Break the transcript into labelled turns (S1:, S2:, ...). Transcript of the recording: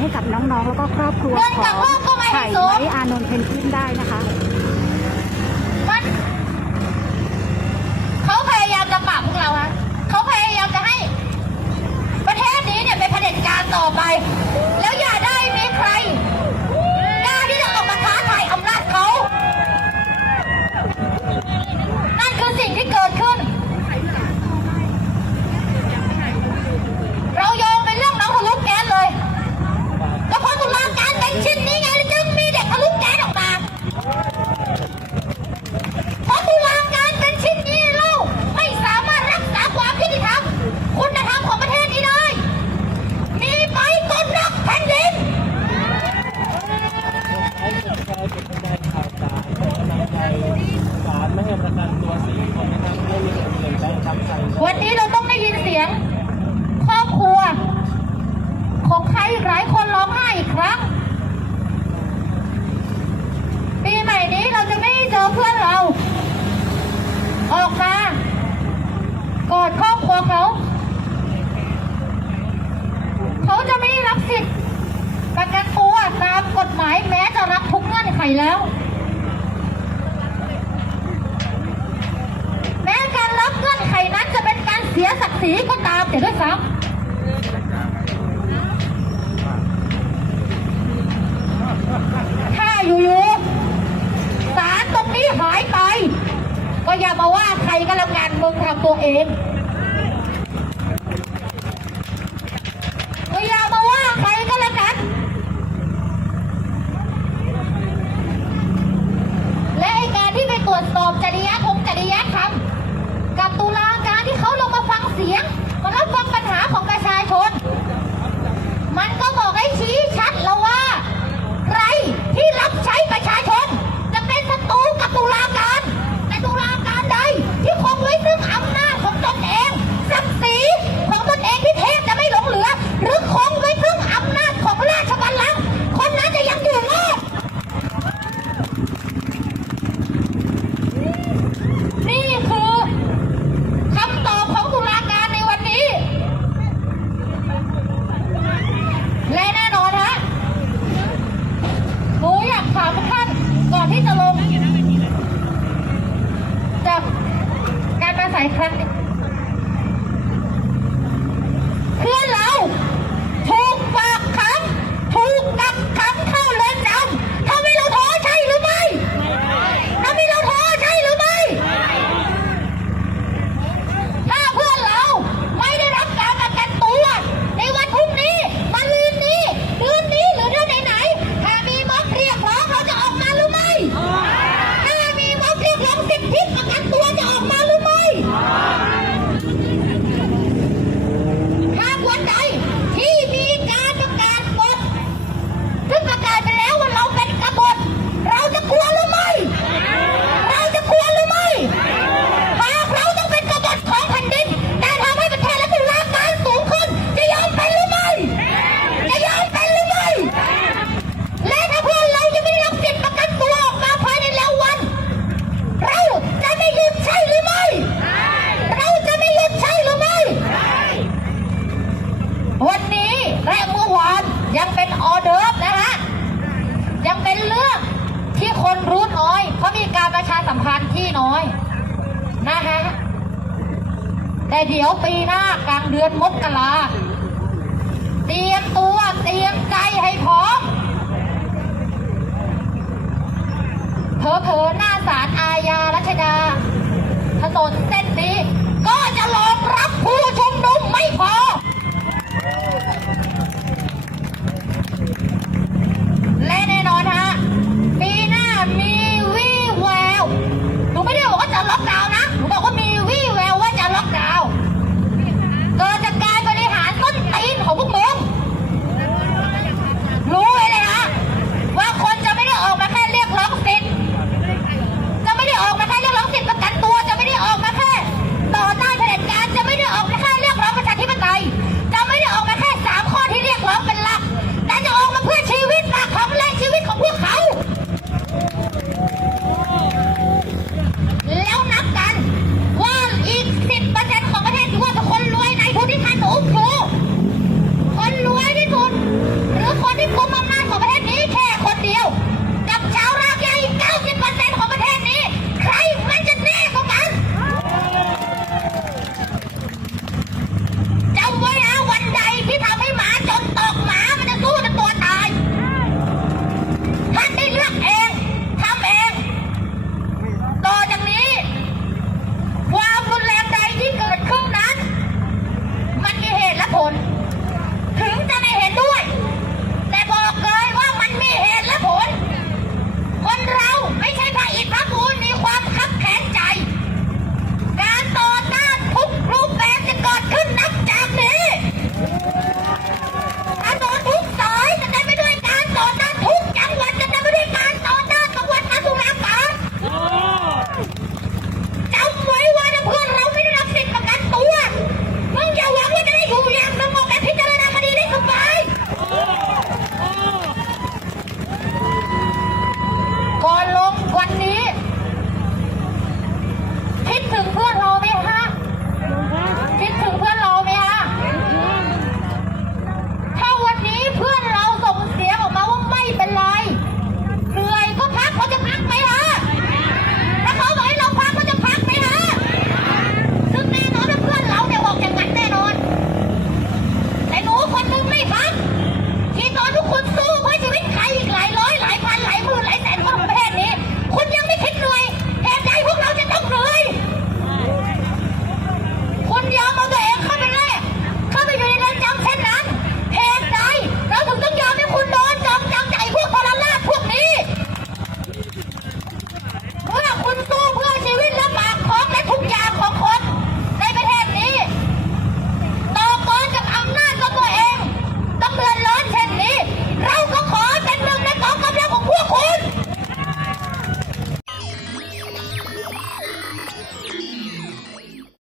S1: ให้กับน้องๆ แล้วก็ครอบครัวของ
S2: ไผ่
S1: ไว้อานนท์เพนกวินได้นะคะ
S2: เขาพยายามจะปราบพวกเราอะเขาพยายามจะให้ ประเทศนี้เนี่ยเป็นเผด็จการต่อไป แล้วอย่า เขา เขาจะไม่รั
S3: บสิ
S2: ทธิ์ประกันตัวตามกฎหมายแม้จะรับทุกเงื่อนไขแล้ว แม้การรับเงื่อนไขนั้นจะเป็นการเสียศักดิ์ศรีก็ตามแต่ด้วยซ้ำอยู่ๆสารตรงนี้หายไป ก็อย่ามาว่าใครก็แล้วงานมึงทำตัวเอง อบจริยธรรมจริยธรรมกับตุลาการที่เขาลงมาฟังเสียงมารับฟังปัญหาของประชาชน มันก็บอกให้ชี้ชัดแล้วว่า ใครที่รับใช้ I 嗨 น้อยนะฮะแต่เดี๋ยวปีหน้ากลางเดือนมกราเตรียมตัวเตรียมใจให้พร้อมเผลอๆหน้าศาลอาญ